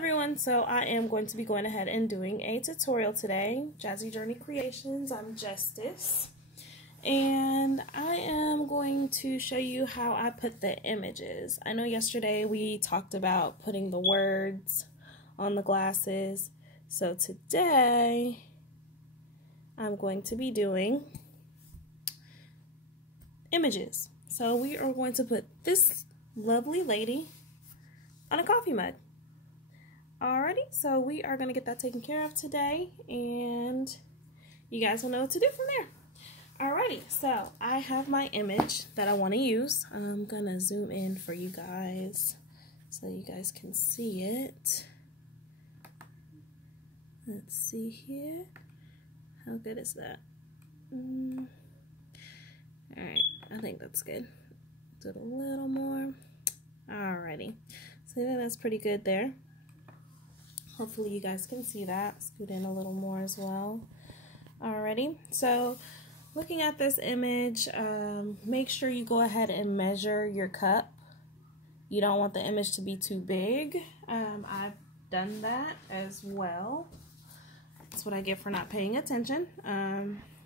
everyone, so I am going to be going ahead and doing a tutorial today. Jazzy Journey Creations, I'm Justice, and I am going to show you how I put the images. I know yesterday we talked about putting the words on the glasses, so today I'm going to be doing images. So we are going to put this lovely lady on a coffee mug. Alrighty, so we are going to get that taken care of today, and you guys will know what to do from there. Alrighty, so I have my image that I want to use. I'm going to zoom in for you guys so you guys can see it. Let's see here. How good is that? Alright, I think that's good. Do it a little more. Alrighty, so that's pretty good there. Hopefully you guys can see that. Scoot in a little more as well. Alrighty, so looking at this image, make sure you go ahead and measure your cup. You don't want the image to be too big. I've done that as well. That's what I get for not paying attention.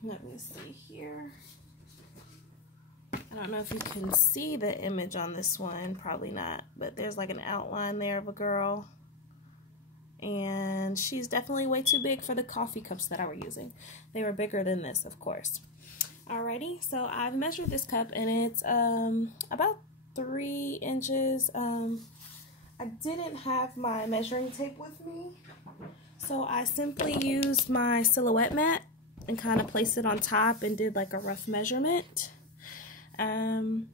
Let me see here. I don't know if you can see the image on this one, probably not, but there's like an outline there of a girl. And she's definitely way too big for the coffee cups that I were using. They were bigger than this, of course. Alrighty, so I've measured this cup and it's about 3 inches. I didn't have my measuring tape with me, so I simply used my silhouette mat and kind of placed it on top and did like a rough measurement. Trying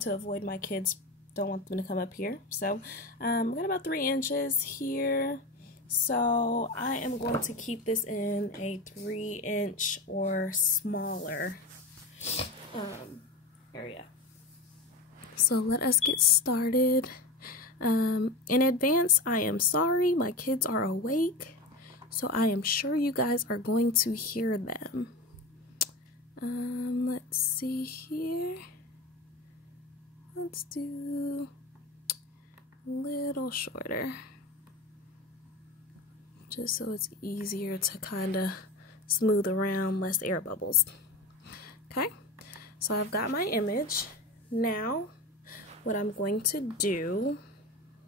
to avoid my kids. Don't want them to come up here. So I've got about 3 inches here. So I am going to keep this in a 3-inch or smaller area. So let us get started. In advance, I am sorry. My kids are awake, so I am sure you guys are going to hear them. Let's see here. Let's do a little shorter, just so it's easier to kind of smooth around, less air bubbles. Okay, so I've got my image. Now, what I'm going to do,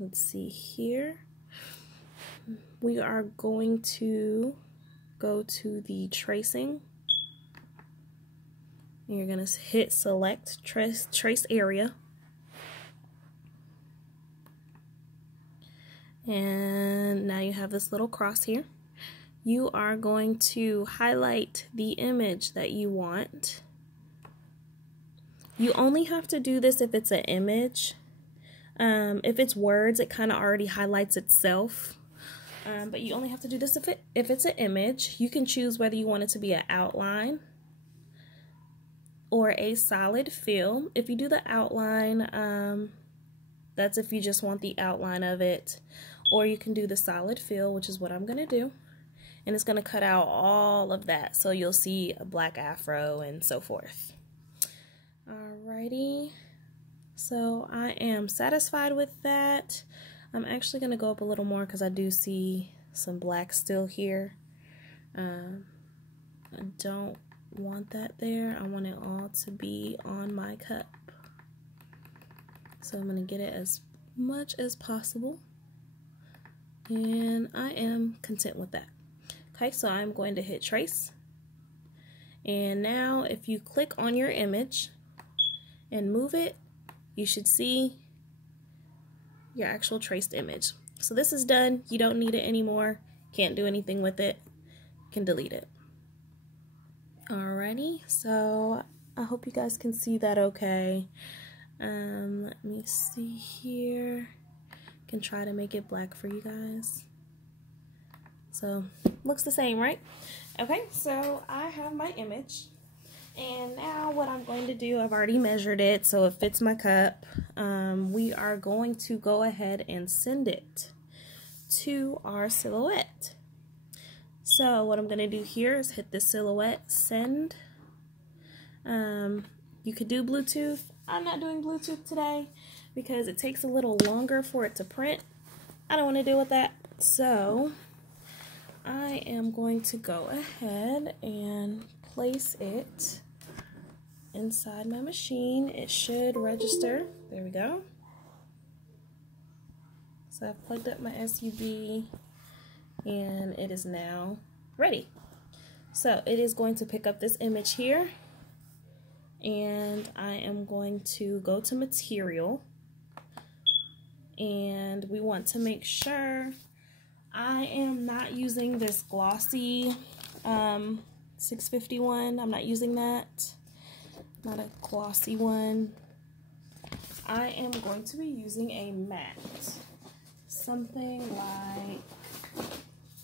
let's see here, we are going to go to the tracing. You're going to hit select trace area. And now you have this little cross here. You are going to highlight the image that you want. You only have to do this if it's an image. If it's words, it kind of already highlights itself. But you only have to do this if it's an image. You can choose whether you want it to be an outline or a solid fill. If you do the outline, that's if you just want the outline of it. Or you can do the solid fill, which is what I'm going to do. And it's going to cut out all of that. So you'll see a black afro and so forth. Alrighty. So I am satisfied with that. I'm actually going to go up a little more because I do see some black still here. I don't want that there. I want it all to be on my cup. So I'm going to get it as much as possible. And I am content with that. Okay, so I'm going to hit trace. And now if you click on your image and move it, you should see your actual traced image. So this is done. You don't need it anymore. Can't do anything with it. You can delete it. Alrighty, so I hope you guys can see that okay. Let me see here. Can try to make it black for you guys. So looks the same, right? Okay, so I have my image, and now what I'm going to do, I've already measured it so it fits my cup. We are going to go ahead and send it to our silhouette. So what I'm going to do here is hit the silhouette send. You could do Bluetooth. I'm not doing Bluetooth today because it takes a little longer for it to print. I don't want to deal with that. So I am going to go ahead and place it inside my machine. It should register. There we go. So I've plugged up my SUV and it is now ready. So it is going to pick up this image here, and I am going to go to material, and we want to make sure I am not using this glossy 651. I'm not using that. Not a glossy one. I am going to be using a matte. Something like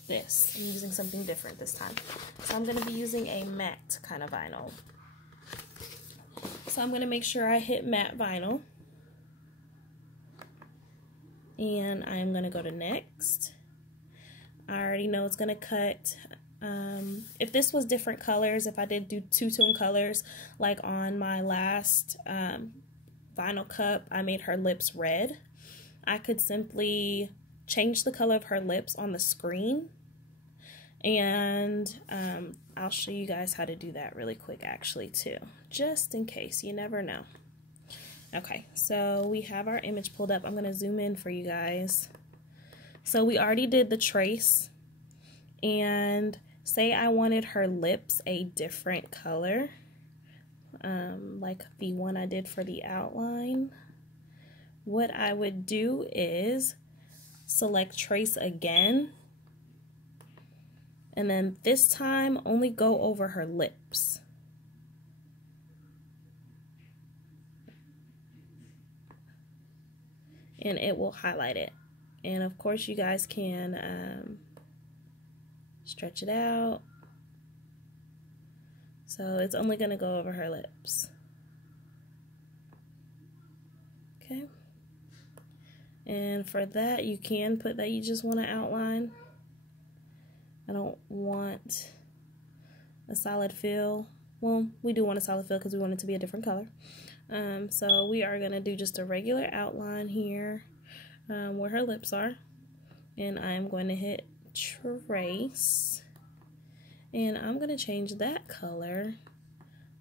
this. I'm using something different this time. So I'm going to be using a matte kind of vinyl. So I'm going to make sure I hit matte vinyl. And I'm going to go to next. I already know it's going to cut. If this was different colors, if I did do two-tone colors, like on my last vinyl cup, I made her lips red. I could simply change the color of her lips on the screen, and I'll show you guys how to do that really quick actually too, just in case, you never know. Okay, so we have our image pulled up. I'm going to zoom in for you guys. So we already did the trace, and say I wanted her lips a different color, like the one I did for the outline. What I would do is select trace again, and then this time only go over her lips. And it will highlight it. And of course you guys can stretch it out. So it's only going to go over her lips. Okay. And for that, you can put that you just want to outline. I don't want a solid fill. Well, we do want a solid fill because we want it to be a different color. So we are going to do just a regular outline here where her lips are. And I'm going to hit trace. And I'm going to change that color.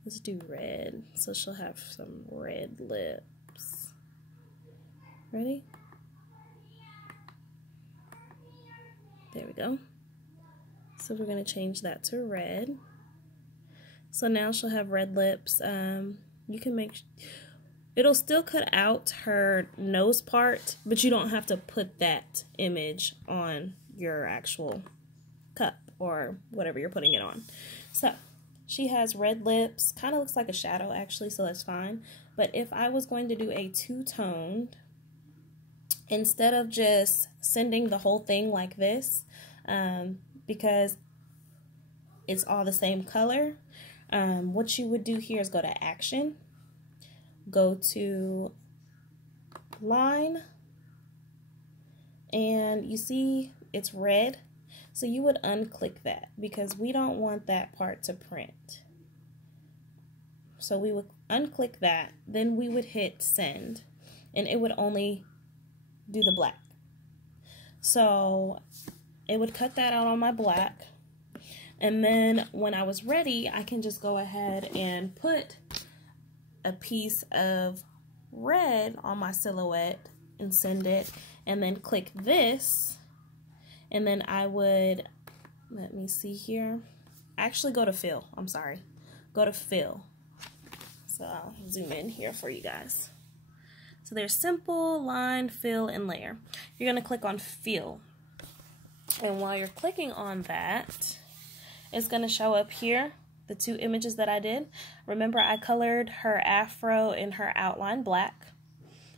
Let's do red. So she'll have some red lips. Ready? There we go. So we're going to change that to red. So now she'll have red lips. You can make, it'll still cut out her nose part, but you don't have to put that image on your actual cup or whatever you're putting it on. So she has red lips, kind of looks like a shadow actually, so that's fine. But if I was going to do a two-toned, instead of just sending the whole thing like this, because it's all the same color, what you would do here is go to action, go to line, and you see it's red, so you would unclick that because we don't want that part to print. So we would unclick that, then we would hit send, and it would only do the black. So it would cut that out on my black, and then when I was ready, I can just go ahead and put a piece of red on my silhouette and send it, and then click this, and then I would, let me see here, actually go to fill, I'm sorry, go to fill. So I'll zoom in here for you guys. So there's simple, line, fill, and layer. You're going to click on fill. And while you're clicking on that, it's going to show up here the two images that I did. Remember, I colored her afro and her outline black.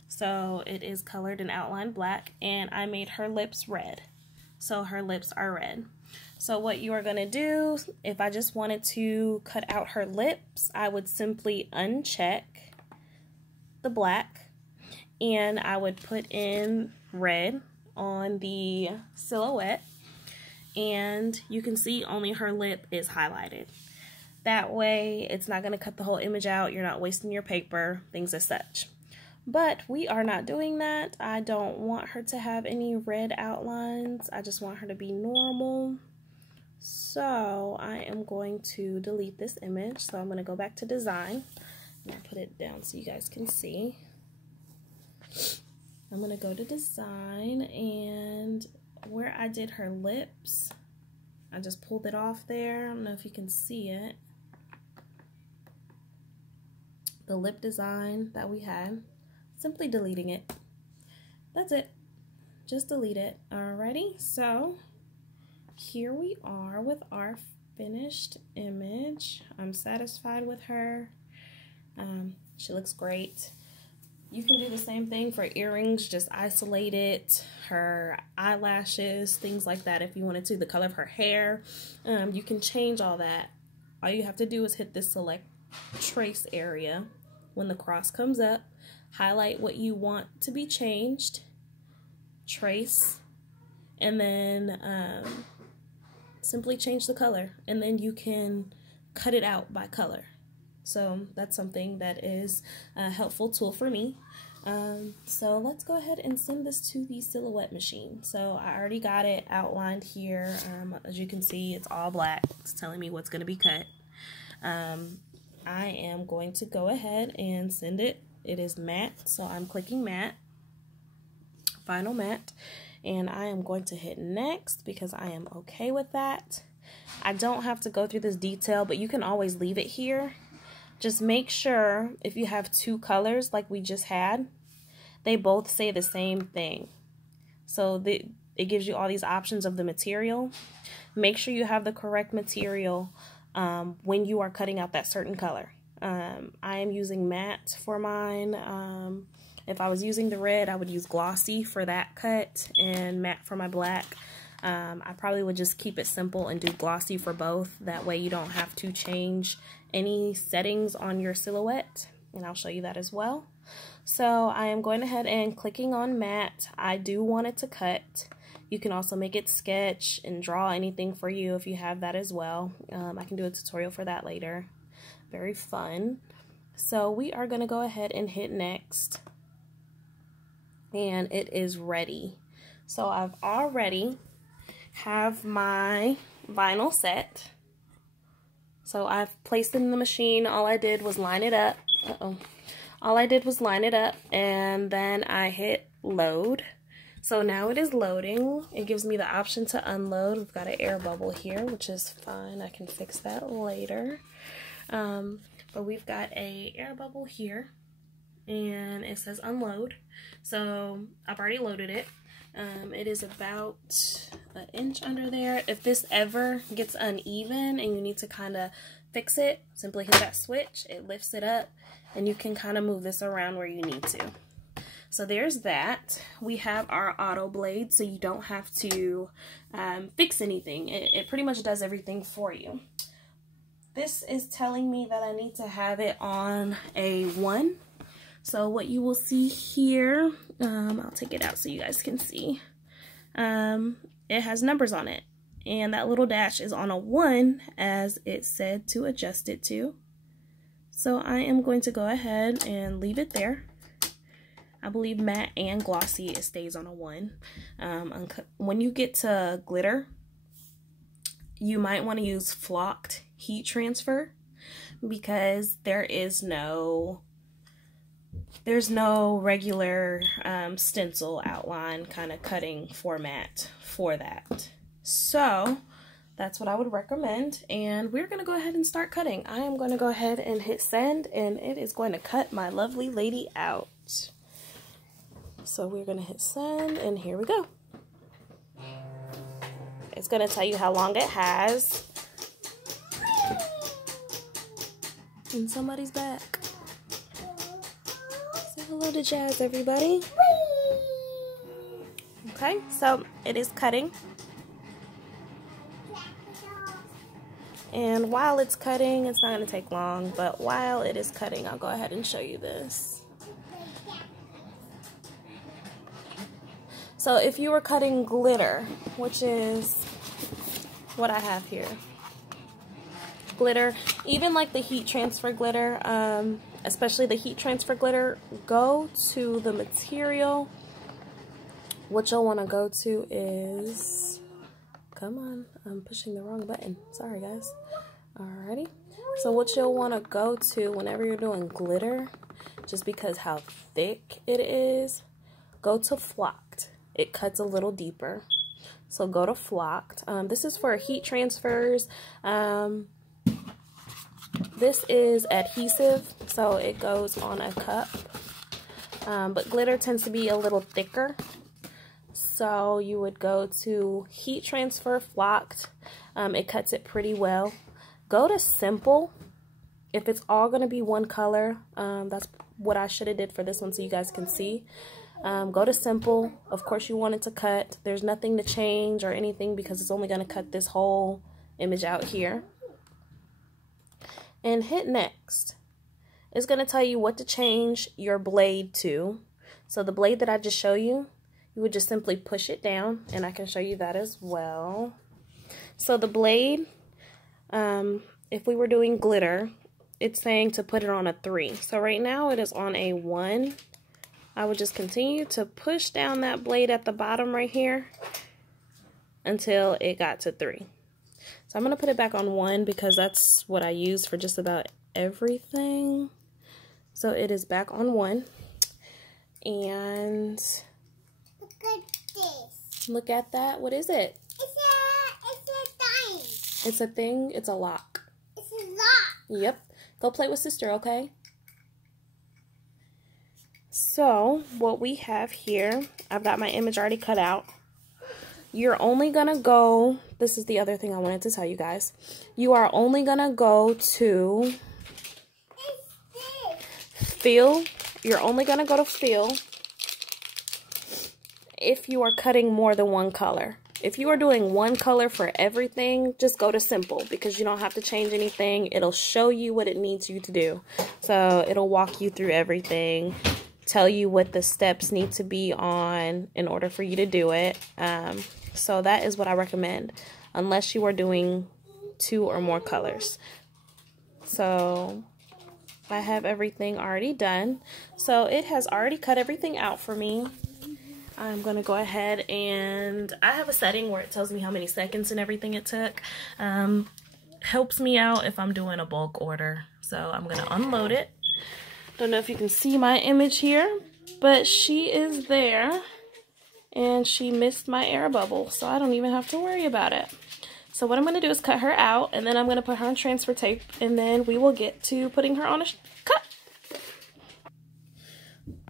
So it is colored and outlined black, and I made her lips red. So her lips are red. So what you are going to do, if I just wanted to cut out her lips, I would simply uncheck the black, and I would put in red on the silhouette, and you can see only her lip is highlighted. That way it's not going to cut the whole image out, you're not wasting your paper, things as such. But we are not doing that. I don't want her to have any red outlines. I just want her to be normal. So I am going to delete this image. So I'm going to go back to design. And I'll put it down so you guys can see. I'm going to go to design, and where I did her lips, I just pulled it off there. I don't know if you can see it. The lip design that we had. Simply deleting it. That's it. Just delete it. Alrighty, so here we are with our finished image. I'm satisfied with her. She looks great. You can do the same thing for earrings, just isolate it, her eyelashes, things like that if you wanted to, the color of her hair. You can change all that. All you have to do is hit this select trace area. When the cross comes up, highlight what you want to be changed, trace, and then simply change the color, and then you can cut it out by color. So that's something that is a helpful tool for me. So let's go ahead and send this to the silhouette machine. So I already got it outlined here. As you can see, it's all black. It's telling me what's going to be cut. I am going to go ahead and send it. It is matte, so I'm clicking matte, final matte, and I am going to hit next because I am okay with that. I don't have to go through this detail, but you can always leave it here. Just make sure if you have two colors like we just had, they both say the same thing. So it gives you all these options of the material. Make sure you have the correct material when you are cutting out that certain color. I am using matte for mine. If I was using the red, I would use glossy for that cut and matte for my black. I probably would just keep it simple and do glossy for both. That way you don't have to change any settings on your silhouette, and I'll show you that as well. So I am going ahead and clicking on matte. I do want it to cut. You can also make it sketch and draw anything for you if you have that as well. I can do a tutorial for that later. Very fun. So we are going to go ahead and hit next, and it is ready. So I've already have my vinyl set. So I've placed it in the machine. All I did was line it up. All I did was line it up, and then I hit load. So now it is loading. It gives me the option to unload. We've got an air bubble here, which is fine. I can fix that later. But we've got a air bubble here, and it says unload. So I've already loaded it. It is about an inch under there. If this ever gets uneven and you need to kind of fix it, simply hit that switch. It lifts it up, and you can kind of move this around where you need to. So there's that. We have our auto blade, so you don't have to fix anything. It pretty much does everything for you. This is telling me that I need to have it on a 1. So what you will see here, I'll take it out so you guys can see. It has numbers on it, and that little dash is on a 1 as it said to adjust it to. So I am going to go ahead and leave it there. I believe matte and glossy, it stays on a 1. When you get to glitter, you might want to use flocked heat transfer because there's no regular stencil outline kind of cutting format for that. So that's what I would recommend, and we're going to go ahead and start cutting. I am going to go ahead and hit send, and it is going to cut my lovely lady out. So we're going to hit send, and here we go. It's going to tell you how long it has. And somebody's back. Say hello to Jazz, everybody. Okay, so it is cutting. And while it's cutting, it's not going to take long, but while it is cutting, I'll go ahead and show you this. So if you were cutting glitter, which is what I have here, glitter, even like the heat transfer glitter, especially the heat transfer glitter, go to the material. What you'll want to go to is, come on, I'm pushing the wrong button. Sorry guys. Alrighty. So what you'll want to go to whenever you're doing glitter, just because how thick it is, go to Flocked. It cuts a little deeper. So go to Flocked. This is for heat transfers. This is adhesive, so it goes on a cup. But glitter tends to be a little thicker. So you would go to Heat Transfer Flocked. It cuts it pretty well. Go to Simple. If it's all going to be one color, that's what I should have did for this one so you guys can see. Go to Simple. Of course you want it to cut. There's nothing to change or anything because it's only going to cut this whole image out here. And hit Next. It's going to tell you what to change your blade to. So the blade that I just showed you, you would just simply push it down, and I can show you that as well. So the blade, if we were doing glitter, it's saying to put it on a 3. So right now it is on a 1. I would just continue to push down that blade at the bottom right here until it got to 3. So I'm going to put it back on 1 because that's what I use for just about everything. So it is back on 1. And look at this. Look at that. What is it? It's a thing. It's a thing. It's a lock. It's a lock. Yep. Go play with sister, okay? So what we have here, I've got my image already cut out. You're only gonna go, this is the other thing I wanted to tell you guys. You are only gonna go to Fill. You're only gonna go to Fill if you are cutting more than one color. If you are doing one color for everything, just go to Simple because you don't have to change anything. It'll show you what it needs you to do. So it'll walk you through everything, tell you what the steps need to be on in order for you to do it. So that is what I recommend, unless you are doing 2 or more colors. So I have everything already done. So it has already cut everything out for me. I'm going to go ahead and I have a setting where it tells me how many seconds and everything it took. Helps me out if I'm doing a bulk order. So I'm going to unload it. Don't know if you can see my image here, but she is there and she missed my air bubble, so I don't even have to worry about it. So what I'm going to do is cut her out, and then I'm going to put her on transfer tape, and then we will get to putting her on a cut.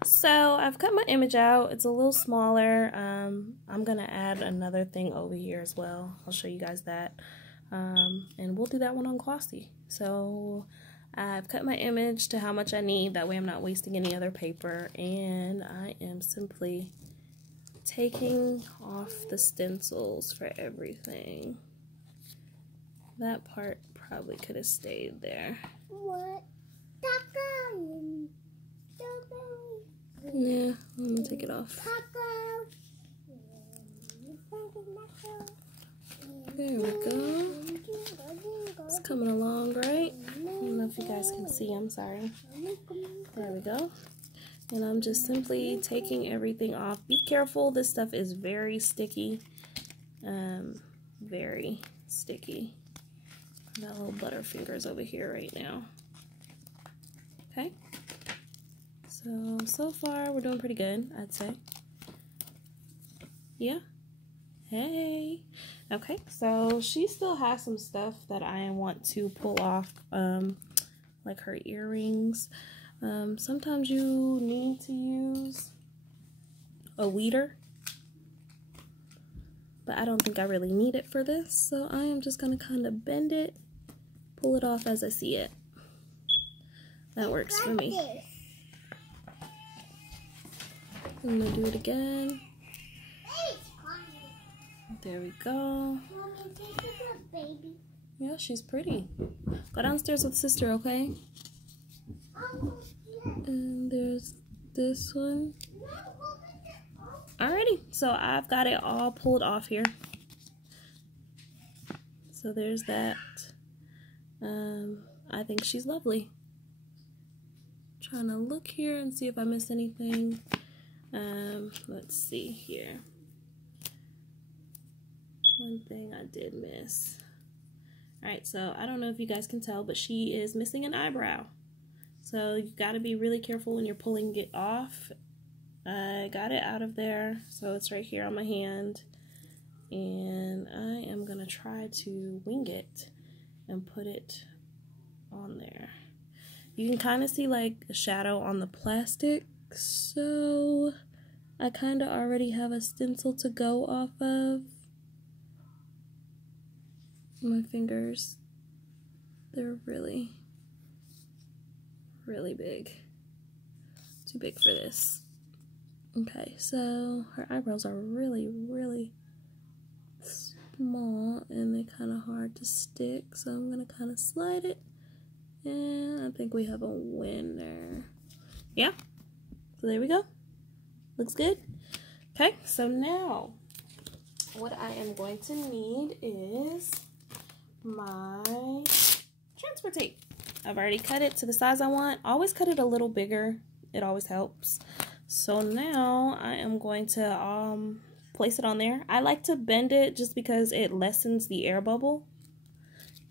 So I've cut my image out. It's a little smaller. I'm going to add another thing over here as well. I'll show you guys that. And we'll do that one on glossy. So I've cut my image to how much I need. That way I'm not wasting any other paper. And I am simply taking off the stencils for everything. That part probably could have stayed there. What? Yeah, I'm gonna take it off. There we go. It's coming along, right? I don't know if you guys can see, I'm sorry. There we go. And I'm just simply taking everything off. Be careful, this stuff is very sticky. Very sticky. I got little butterfingers over here right now. Okay. So far we're doing pretty good, I'd say. Yeah. Hey. Okay, so she still has some stuff that I want to pull off, like her earrings. Sometimes you need to use a weeder, but I don't think I really need it for this, so I am just going to kind of bend it, pull it off as I see it. That works for me. I'm going to do it again. There we go. Yeah, she's pretty. Go downstairs with sister, okay? And there's this one. Alrighty, so I've got it all pulled off here. So there's that. I think she's lovely. Trying to look here and see if I missed anything. Let's see here. One thing I did miss. Alright, so I don't know if you guys can tell, but she is missing an eyebrow. So you got to be really careful when you're pulling it off. I got it out of there, so it's right here on my hand. And I am going to try to wing it and put it on there. You can kind of see like a shadow on the plastic, so I kind of already have a stencil to go off of. My fingers, they're really big. Too big for this. Okay, so her eyebrows are really small and they're kind of hard to stick, so I'm going to kind of slide it, and I think we have a winner. Yeah, so there we go. Looks good. Okay, so now what I am going to need is my transfer tape. I've already cut it to the size I want. Always cut it a little bigger. It always helps. So now I am going to place it on there. I like to bend it just because it lessens the air bubble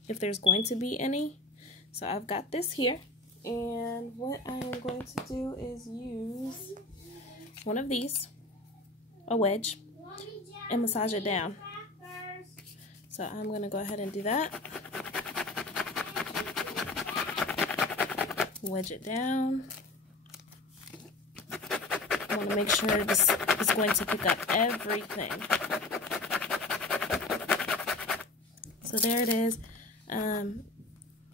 if there's going to be any. So I've got this here, and what I am going to do is use one of these, a wedge, and massage it down. So I'm going to go ahead and do that. Wedge it down. I want to make sure this is going to pick up everything. So there it is.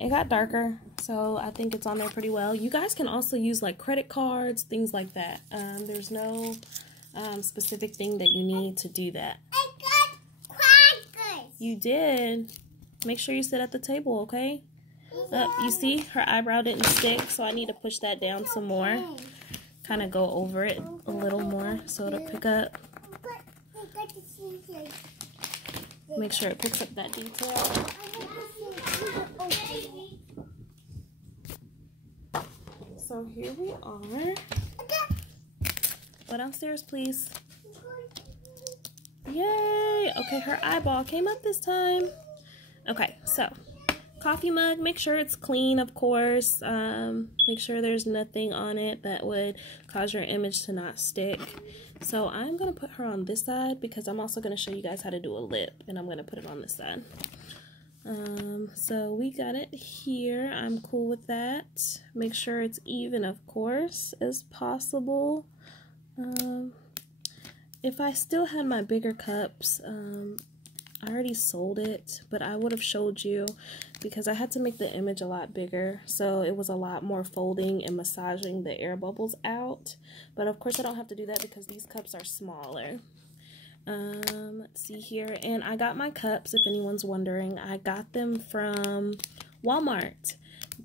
It got darker, so I think it's on there pretty well. You guys can also use like credit cards, things like that. There's no specific thing that you need to do that. I got crackers. You did. Make sure you sit at the table, okay? You see, her eyebrow didn't stick, so I need to push that down some more. Kind of go over it a little more so it'll pick up. Make sure it picks up that detail. So here we are. Go downstairs, please. Yay! Okay, her eyeball came up this time. Okay, so coffee mug, make sure it's clean, of course. Make sure there's nothing on it that would cause your image to not stick. So I'm going to put her on this side because I'm also going to show you guys how to do a lip, and I'm going to put it on this side. So we got it here. I'm cool with that. Make sure it's even, of course, as possible. If I still had my bigger cups, I already sold it, but I would have showed you because I had to make the image a lot bigger, so it was a lot more folding and massaging the air bubbles out. But of course I don't have to do that because these cups are smaller. Let's see here, and I got my cups, if anyone's wondering. I got them from Walmart.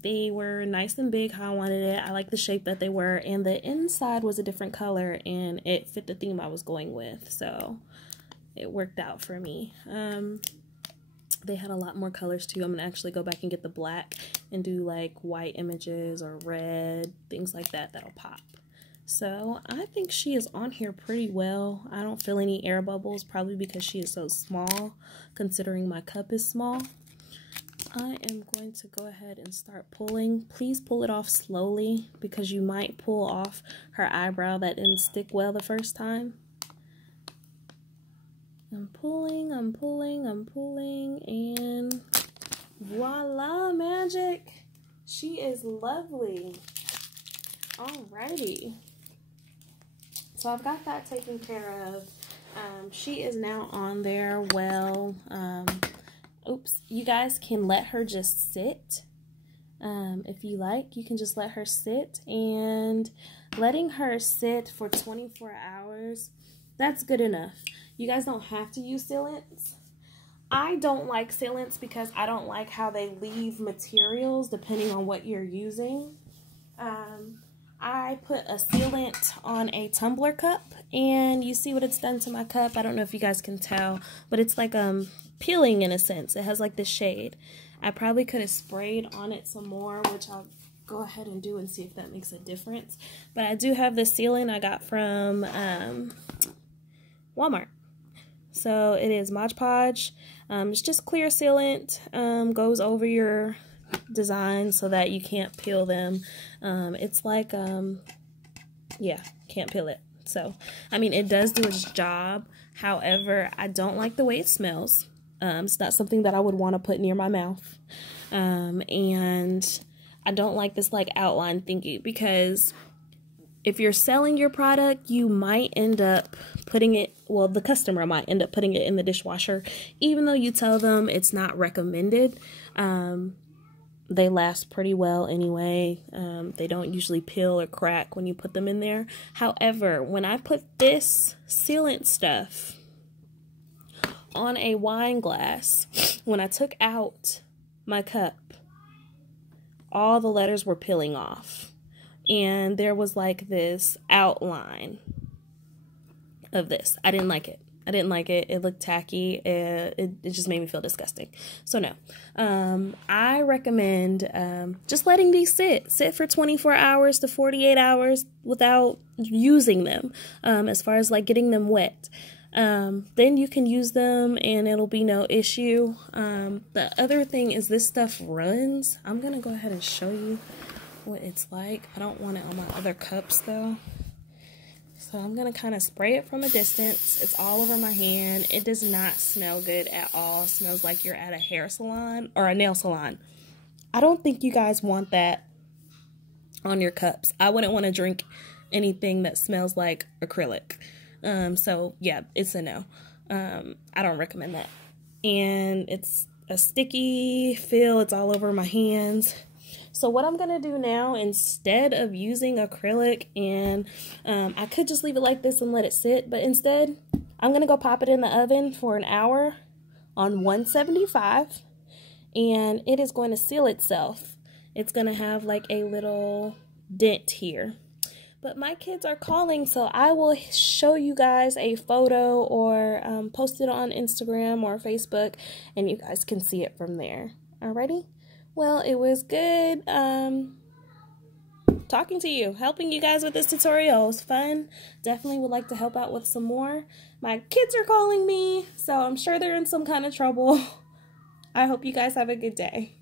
They were nice and big how I wanted it. I like the shape that they were, and the inside was a different color and it fit the theme I was going with, so it worked out for me. They had a lot more colors too. I'm gonna actually go back and get the black and do like white images or red, things like that that'll pop. So I think she is on here pretty well. I don't feel any air bubbles, probably because she is so small, considering my cup is small. I am going to go ahead and start pulling. Please pull it off slowly because you might pull off her eyebrow that didn't stick well the first time. I'm pulling, I'm pulling, I'm pulling, and voila, magic! She is lovely. Alrighty. So I've got that taken care of. She is now on there well. Oops, you guys can let her just sit. If you like, you can just let her sit, and letting her sit for 24 hours, that's good enough. You guys don't have to use sealants. I don't like sealants because I don't like how they leave materials depending on what you're using. I put a sealant on a tumbler cup, and you see what it's done to my cup. I don't know if you guys can tell, but it's like peeling in a sense. It has like this shade. I probably could have sprayed on it some more, which I'll go ahead and do and see if that makes a difference. But I do have this sealant I got from Walmart. So it is Mod Podge. It's just clear sealant, goes over your design so that you can't peel them. It's like, yeah, can't peel it. So, I mean, it does do its job. However, I don't like the way it smells. It's not something that I would want to put near my mouth. And I don't like this like outline thingy, because if you're selling your product, you might end up putting it, well, the customer might end up putting it in the dishwasher, even though you tell them it's not recommended. They last pretty well anyway. They don't usually peel or crack when you put them in there. However, when I put this sealant stuff on a wine glass, when I took out my cup, all the letters were peeling off. And there was like this outline of this. I didn't like it. I didn't like it. It looked tacky. It just made me feel disgusting. So no. I recommend just letting these sit for 24 hours to 48 hours without using them, as far as like getting them wet. Then you can use them and it'll be no issue. The other thing is this stuff runs. I'm going to go ahead and show you what it's like. I don't want it on my other cups though. So I'm going to kind of spray it from a distance. It's all over my hand. It does not smell good at all. It smells like you're at a hair salon or a nail salon. I don't think you guys want that on your cups. I wouldn't want to drink anything that smells like acrylic. So yeah, it's a no. I don't recommend that. And it's a sticky feel. It's all over my hands. So what I'm going to do now, instead of using acrylic, and I could just leave it like this and let it sit, but instead I'm going to go pop it in the oven for an hour on 175, and it is going to seal itself. It's going to have like a little dent here. But my kids are calling, so I will show you guys a photo or post it on Instagram or Facebook, and you guys can see it from there. Alrighty? Well, it was good talking to you, helping you guys with this tutorial. It was fun. Definitely would like to help out with some more. My kids are calling me, so I'm sure they're in some kind of trouble. I hope you guys have a good day.